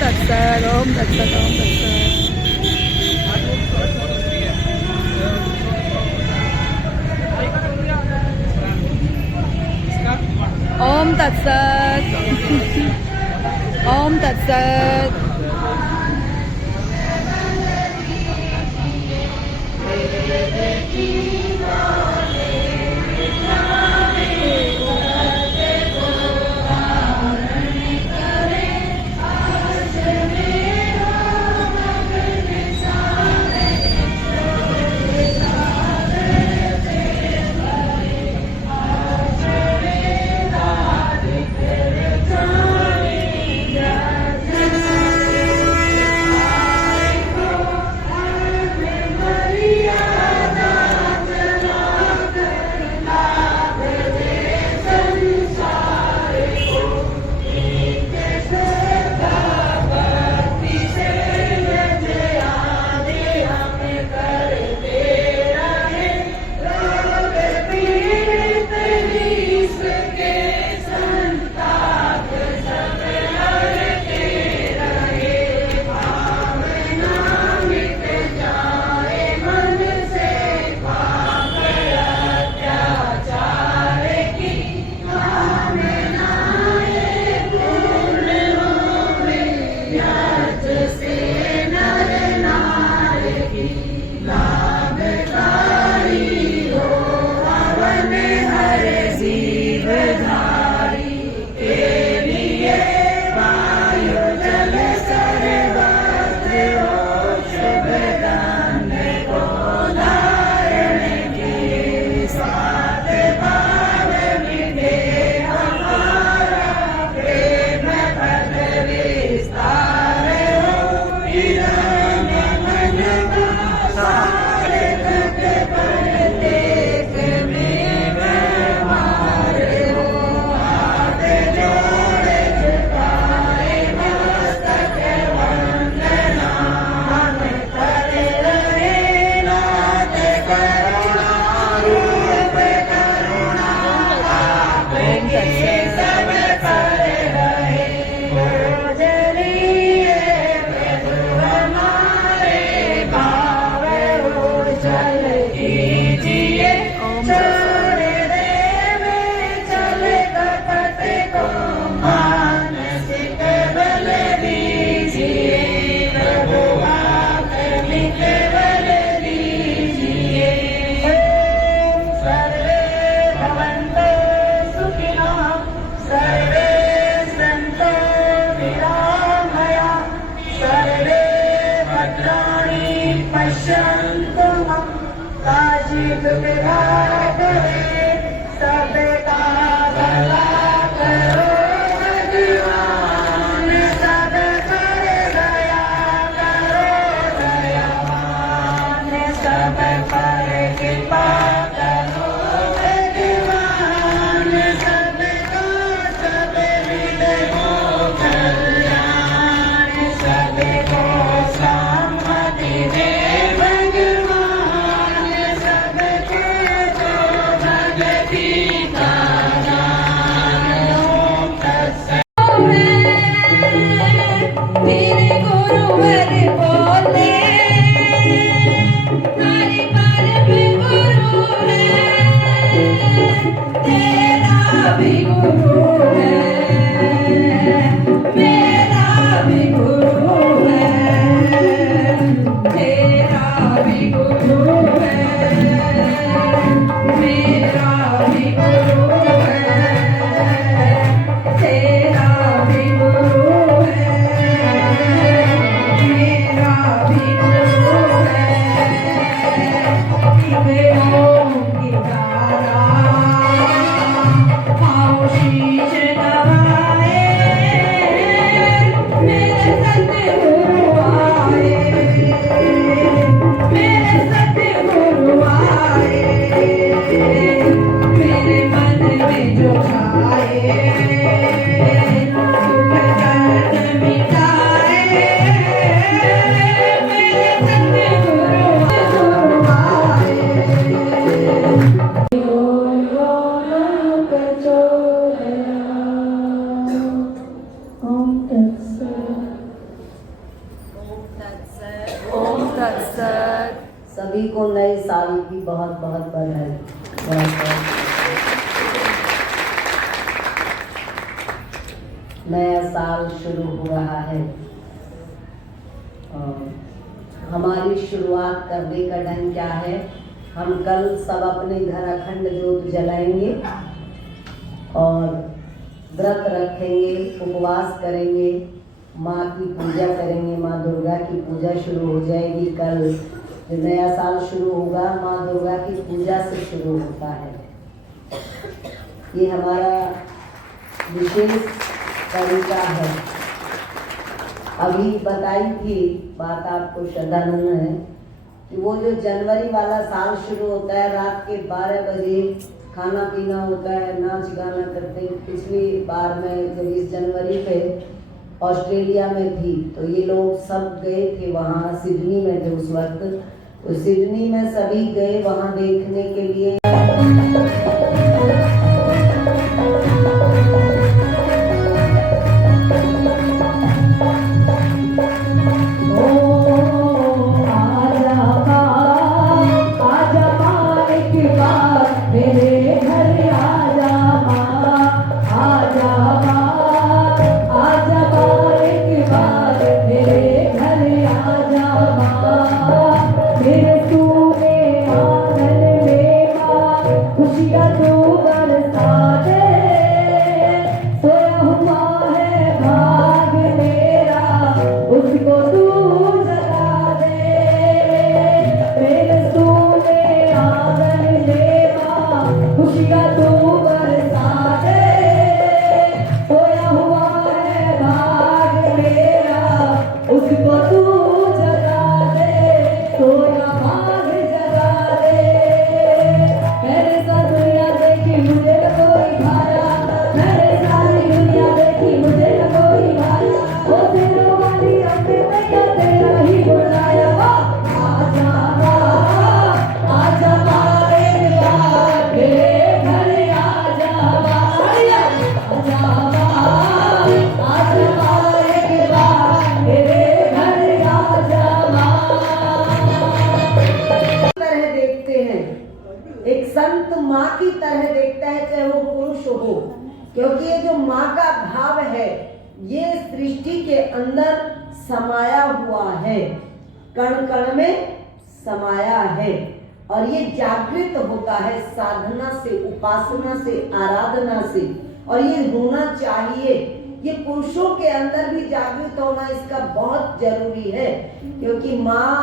तत्सत ओम तत्सत ओम तत्सत ओम तत्सत ओम तत्सत सभी को नए साल की बहुत बहुत बधाई। नया साल शुरू हो रहा है और हमारी शुरुआत करने का ढंग क्या है, हम कल सब अपने घर अखंड ज्योत जलाएंगे और व्रत रखेंगे, उपवास करेंगे, माँ की पूजा करेंगे। माँ दुर्गा की पूजा शुरू हो जाएगी। कल जो नया साल शुरू होगा माँ दुर्गा की पूजा से शुरू होता है। ये हमारा विशेष तरीका है। अभी बताई थी बात आपको श्रद्धानंद है कि वो जो जनवरी वाला साल शुरू होता है, रात के 12 बजे खाना पीना होता है, नाच गाना करते हैं। पिछली बार मैं जब इस जनवरी पे ऑस्ट्रेलिया में थी तो ये लोग सब गए थे वहाँ, सिडनी में थे उस वक्त, तो सिडनी में सभी गए वहाँ देखने के लिए। एक संत माँ की तरह देखता है, चाहे वो पुरुष हो, क्योंकि ये जो माँ का भाव है ये सृष्टि के अंदर समाया हुआ है, कण कण में समाया है और ये जागृत होता है साधना से, उपासना से, आराधना से, और ये होना चाहिए। ये पुरुषों के अंदर भी जागृत होना इसका बहुत जरूरी है, क्योंकि माँ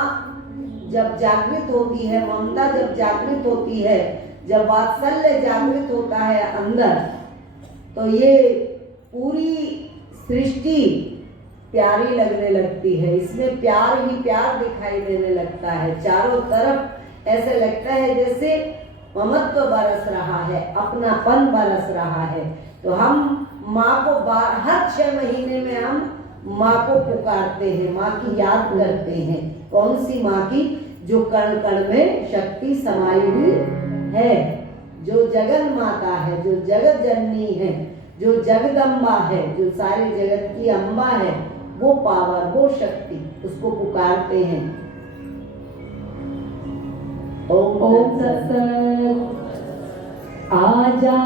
जब जागृत होती है, ममता जब जागृत होती है, जब वात्सल्य जागृत होता है अंदर, तो ये पूरी सृष्टि प्यारी लगने लगती है। इसमें प्यार ही प्यार दिखाई देने लगता है। चारों तरफ ऐसे लगता है जैसे ममत्व बरस रहा है, अपनापन बरस रहा है। तो हम माँ को हर 6 महीने में हम माँ को पुकारते हैं, माँ की याद करते हैं। कौन सी माँ की? जो कण कण में शक्ति समाई हुई है, जो जगन माता है, जो जगत जननी है, जो जगदम्बा है, जो सारे जगत की अम्बा है, वो पावर, वो शक्ति, उसको पुकारते हैं। ओम सत्संग। आजा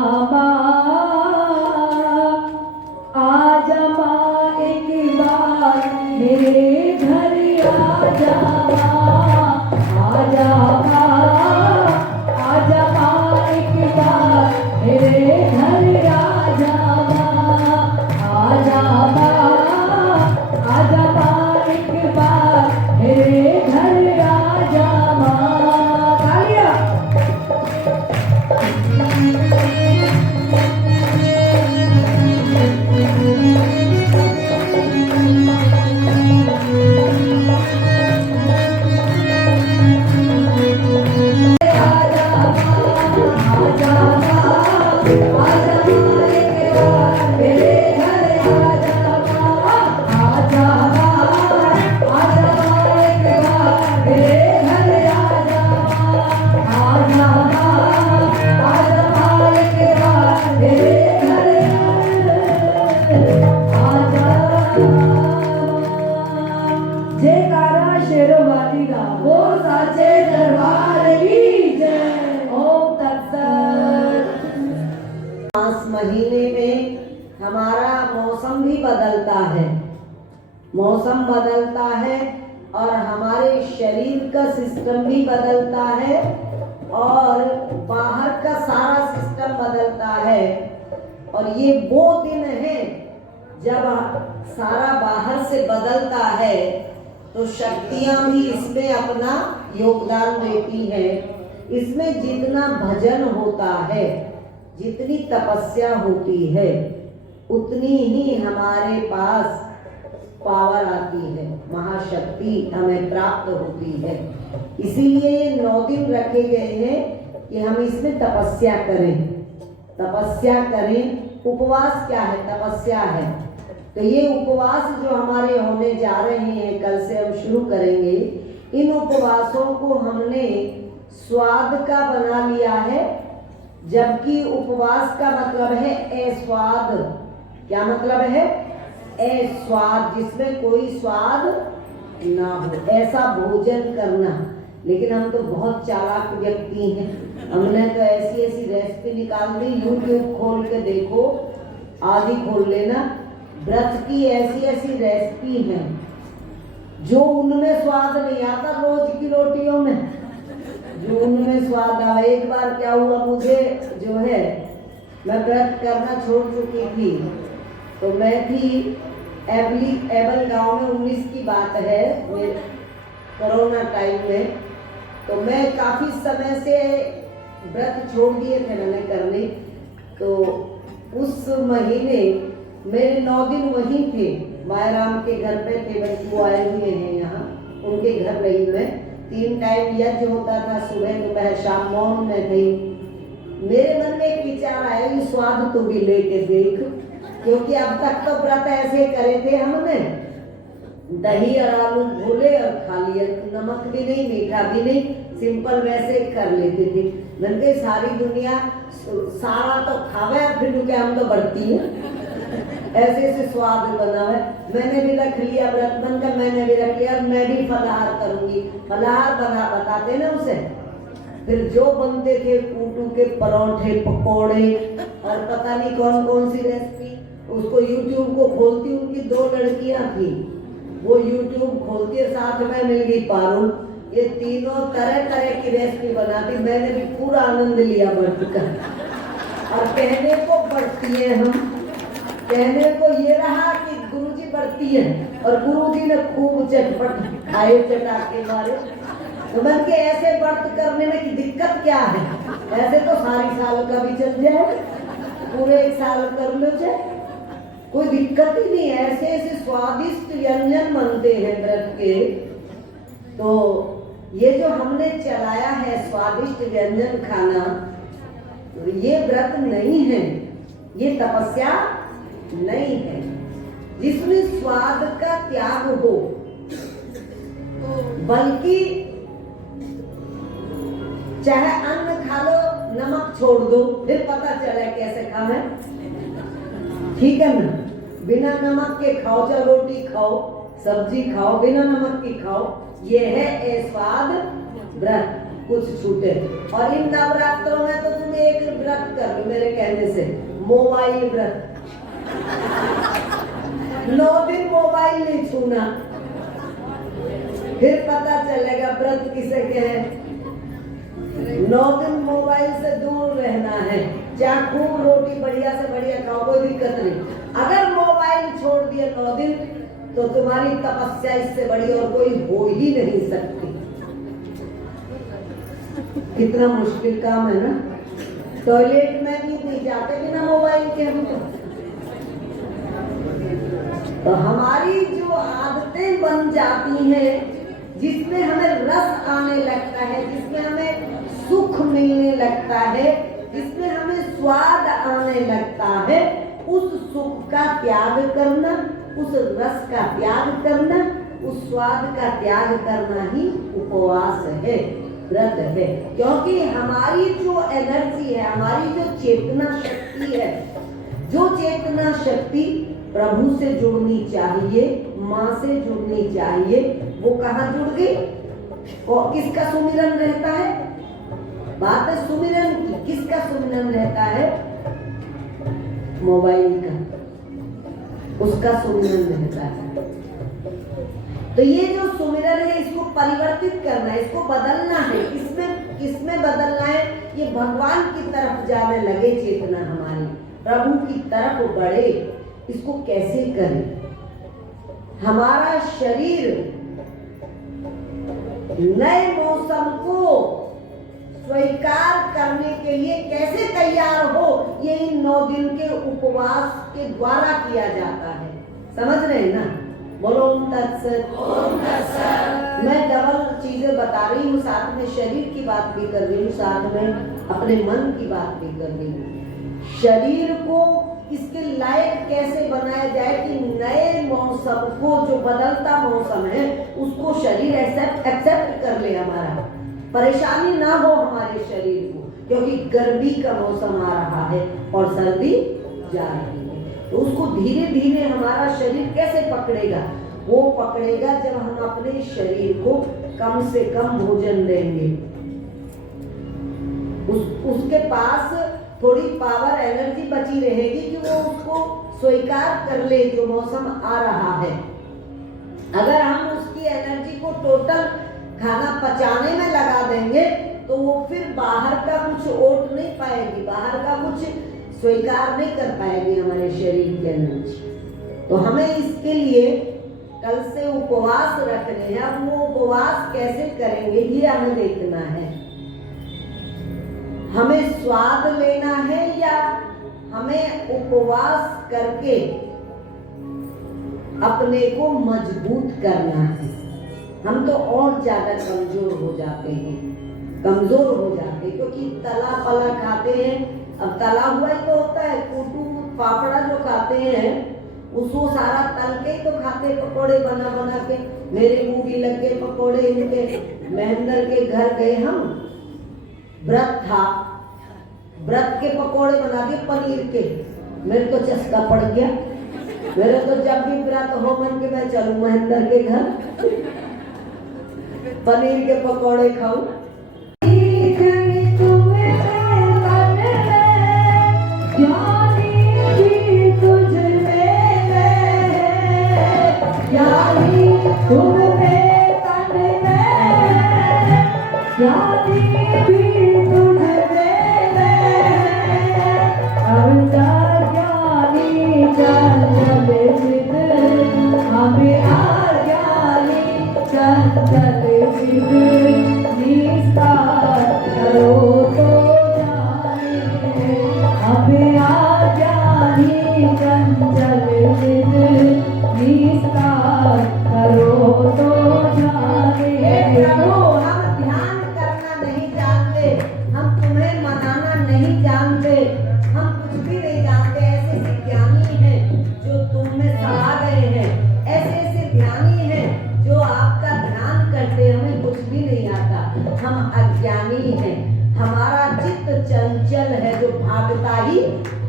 माँ एक बार मेरे घर आजा माँ एक बार मेरे घर आजा माँ एक बार मेरे घर आजा माँ। तालियां। मौसम बदलता है और हमारे शरीर का सिस्टम भी बदलता है और बाहर का सारा सिस्टम बदलता है। और ये वो दिन है जब सारा बाहर से बदलता है तो शक्तियां भी इसमें अपना योगदान देती है। इसमें जितना भजन होता है, जितनी तपस्या होती है, उतनी ही हमारे पास पावर आती है, महाशक्ति हमें प्राप्त होती है। इसीलिए ये 9 दिन रखे गए हैं कि हम इसमें तपस्या करें। तपस्या करें। उपवास क्या है? तपस्या है। तो ये उपवास जो हमारे होने जा रहे हैं, कल से हम शुरू करेंगे, इन उपवासों को हमने स्वाद का बना लिया है, जबकि उपवास का मतलब है अस्वाद। क्या मतलब है? अस्वाद, जिसमें कोई स्वाद ना हो, ऐसा भोजन करना। लेकिन हम तो बहुत चालाक व्यक्ति हैं, हमने तो ऐसी ऐसी रेसिपी निकाल दी। यूट्यूब खोल के देखो, आज ही खोल लेना, व्रत की ऐसी ऐसी रेसिपी है जो उनमें स्वाद नहीं आता रोज की रोटियों में, जो उनमें स्वाद आ। एक बार क्या हुआ, मुझे जो है, मैं व्रत करना छोड़ चुकी थी, तो मैं थी एबल गांव में, 19 की बात है, कोरोना टाइम में। तो मैं काफी समय से व्रत छोड़ दिए थे मैंने करने। तो उस महीने मेरे 9 दिन वहीं थे, मायराम के घर पे थे। बच्चू आए हुए हैं यहाँ, उनके घर रही मैं। 3 टाइम यज्ञ होता था, सुबह दोपहर शाम, मौन में थी। मेरे मन में एक विचार आया, ये स्वाद तो भी लेके देख, क्योंकि अब तक तो व्रत ऐसे करे थे हमने, दही और आलू भूले और खा लिए, नमक भी नहीं, मीठा भी नहीं, सिंपल वैसे कर लेते थे। मैंने कहा सारी दुनिया सारा तो खावे, फिर क्योंकि हम तो बढ़ती है, ऐसे ऐसे स्वाद बना है। मैंने भी रख लिया व्रत बनकर, मैंने भी रख लिया, मैं भी फलाहार करूंगी। फलाहार बना बताते ना उसे, फिर जो बनते थे कूटू के परोठे, पकोड़े और पता नहीं कौन कौन सी रेसिपी, उसको यूट्यूब को खोलती, उनकी 2 लड़कियां थी, वो यूट्यूब खोलती है, साथ में मिल गई पारुल, ये तीनों तरह तरह की रेसिपी बनाती। मैंने भी पूरा आनंद लिया व्रत का। और कहने को बढ़ती है, हम कहने को ये रहा कि गुरुजी बढ़ती है, और गुरुजी ने खूब चटपट खाए चटाके मारे। तो मन के ऐसे व्रत करने में की दिक्कत क्या है? ऐसे तो सारी साल का भी चल जाए, पूरे 1 साल कर लो चाहे, कोई दिक्कत ही नहीं। ऐसे ऐसे स्वादिष्ट व्यंजन बनते हैं व्रत के। तो ये जो हमने चलाया है स्वादिष्ट व्यंजन खाना, ये व्रत नहीं है, ये तपस्या नहीं है, जिसमें स्वाद का त्याग हो, बल्कि चाहे अन्न खा लो, नमक छोड़ दो, फिर पता चले कैसे खाना है, ठीक है ना? बिना नमक के खाओ, चाहे रोटी खाओ, सब्जी खाओ, बिना नमक की खाओ, ये है अस्वाद व्रत। कुछ छूटे। और इन नवरात्रों में तो तुम एक व्रत कर लो मेरे कहने से, मोबाइल व्रत। 9 दिन मोबाइल नहीं छूना, फिर पता चलेगा व्रत किसे कहे। 9 दिन मोबाइल से दूर रहना है, चाहे खूब रोटी बढ़िया से बढ़िया खाओ, कोई दिक्कत नहीं। अगर मोबाइल छोड़ दिया 9 दिन, तो तुम्हारी तपस्या इससे बड़ी और कोई हो ही नहीं सकती। कितना मुश्किल काम है ना? टॉयलेट में भी नहीं जाते बिना मोबाइल के हम तो हमारी जो आदतें बन जाती हैं, जिसमें हमें रस आने लगता है, जिसमें हमें सुख मिलने लगता है, जिसमें हमें स्वाद आने लगता है, उस सुख का त्याग करना, उस रस का त्याग करना, उस स्वाद का त्याग करना ही उपवास है, व्रत है। क्योंकि हमारी जो एनर्जी है, हमारी जो चेतना शक्ति है, जो चेतना शक्ति प्रभु से जुड़नी चाहिए, माँ से जुड़नी चाहिए, वो कहाँ जुड़ गई? और किसका सुमिरन रहता है? बात है सुमिरन की। किसका सुमिरन रहता है? मोबाइल का, उसका सुमिरन रहता है। तो ये जो सुमिरन है इसको परिवर्तित करना है, इसको बदलना है। किसमें बदलना है? ये भगवान की तरफ जाने लगे चेतना हमारी, प्रभु की तरफ बढ़े। इसको कैसे करें? हमारा शरीर नए मौसम को स्वीकार करने के लिए कैसे तैयार हो, ये इन 9 दिन के उपवास के द्वारा किया जाता है। समझ रहे हैं ना? बोलो ओम तत्सत। ओम तत्सत। मैं डबल चीजें बता रही हूँ, साथ में शरीर की बात भी कर रही हूँ, साथ में अपने मन की बात भी कर रही हूँ। शरीर को इसके लायक कैसे बनाया जाए कि नए मौसम को, जो बदलता मौसम है, उसको शरीर एक्सेप्ट कर ले, हमारा परेशानी ना हो हमारे शरीर को, क्योंकि गर्मी का मौसम आ रहा है और सर्दी जा रही है। तो उसको धीरे धीरे हमारा शरीर कैसे पकड़ेगा? वो पकड़ेगा जब हम अपने शरीर को कम से कम भोजन देंगे, उसके पास थोड़ी पावर एनर्जी बची रहेगी कि वो उसको स्वीकार कर ले जो मौसम आ रहा है। अगर हम उसकी एनर्जी को टोटल खाना पचाने में लगा देंगे तो वो फिर बाहर का कुछ ओट नहीं पाएगी, बाहर का कुछ स्वीकार नहीं कर पाएगी हमारे शरीर की एनर्जी। तो हमें इसके लिए कल से उपवास रखने हैं। अब वो उपवास कैसे करेंगे ये हमें देखना है। हमें स्वाद लेना है या हमें उपवास करके अपने को मजबूत करना है? हम तो और ज्यादा कमजोर हो जाते हैं, क्योंकि तला पला खाते हैं। अब तला हुआ ही तो होता है, कूटू पापड़ा जो खाते हैं उसको सारा तल के ही तो खाते, पकोड़े बना बना के। मेरे मुंह भी लग गए पकोड़े इनके। महेंद्र के घर गए हम, व्रत था, व्रत के पकोड़े बना दिए पनीर के। मेरे को चस्का पड़ गया। मेरे तो जब भी व्रत हो मन के मैं चलूं महेंद्र के घर, पनीर के पकोड़े खाऊं।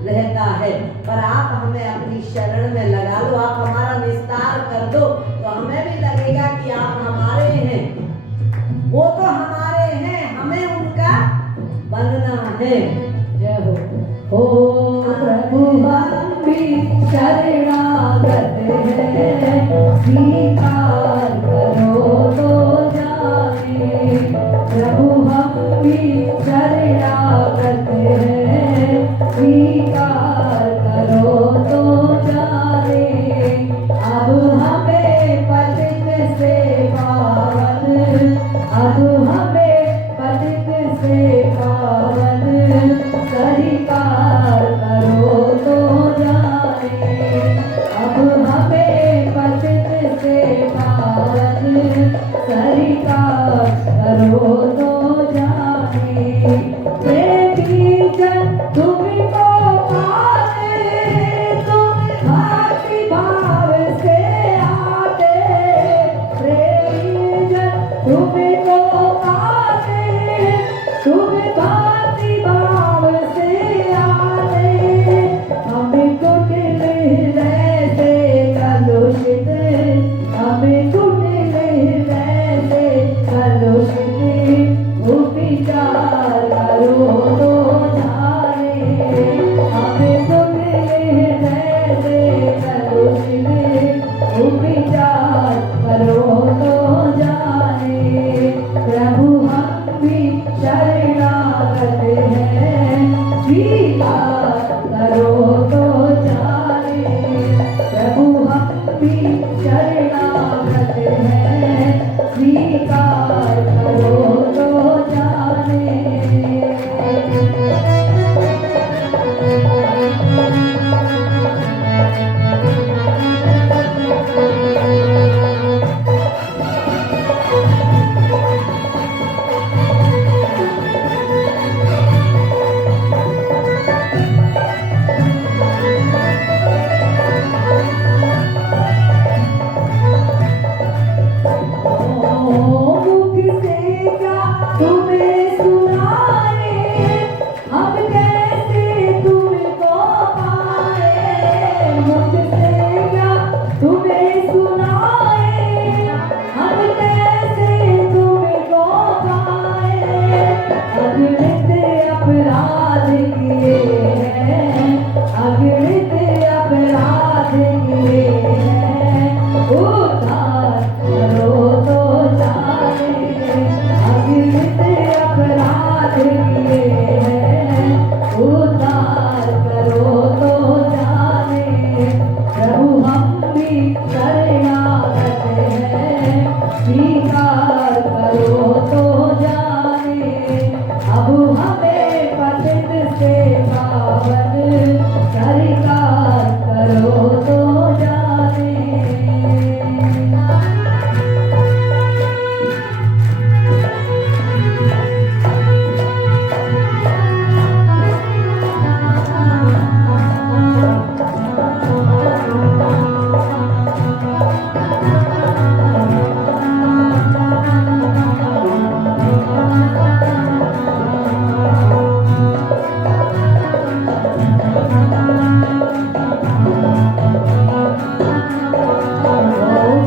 रहता है, पर आप हमें अपनी शरण में लगा लो, आप हमारा विस्तार कर दो तो हमें भी लगेगा कि आप हमारे हैं। वो तो हमारे हैं, हमें उनका बनना है। जय हो प्रभु हम भी शरणागत हैं, स्वीकार करो तो जाने। प्रभु हम भी शरणागत हैं, स्वीकार करो तो जाने। अब हमें विचार करो तो जाने। प्रभु हम भी शरणागत हैं, स्वीकार करो तो जाने। प्रभु हम भी शरणागत हैं, स्वीकार करो तो जाने। मुख से क्या तुम्हें सुनाए, हम कैसे तुमको पाए। मुख से क्या तुम्हें सुनाए, हम कैसे तुमको पाए। अगणित अपराध किए हैं, अगणित अपराध किए हैं, उद्धार करो तो जाने। अगणित अपराध किए हैं, उद्धार करो तो जाने। प्रभु हम भी शरणागत हैं, स्वीकार करो तो जाने। अब हमें पतित से पावन स्वीकार करो तो जाने।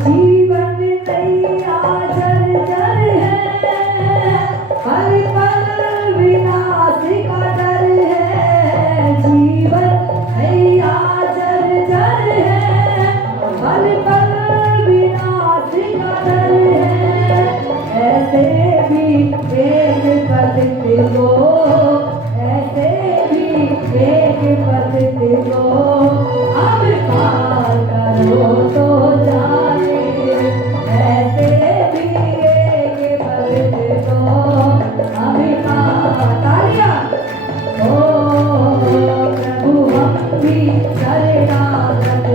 जीवन नैया जर्जर है, पल पल विनाश का डर है। जीवन नैया जर्जर है, पल पल विनाश का डर है। ऐसे भी एक पतित को, ऐसे भी एक पतित को अब पार करो तो जाने। ऐसे भी एक पतित को अब पार। तालियां। ओ प्रभु हम भी शरणागत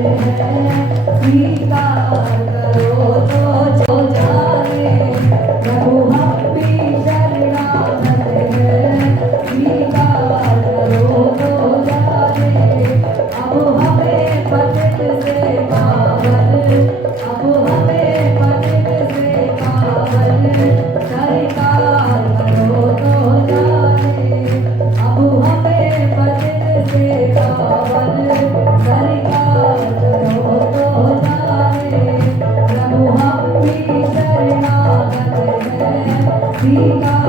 हैं, स्वीकार करो तो जाने। प्रभु हम भी शरणागत हैं, स्वीकार करो तो जाने। अब हमें पतित से पावन, अब हमें पतित से पावन स्वीकार करो तो जाने। अब हमें पतित से पावन स्वीकार करो तो जाने। प्रभु हम भी शरणागत हैं, स्वीकार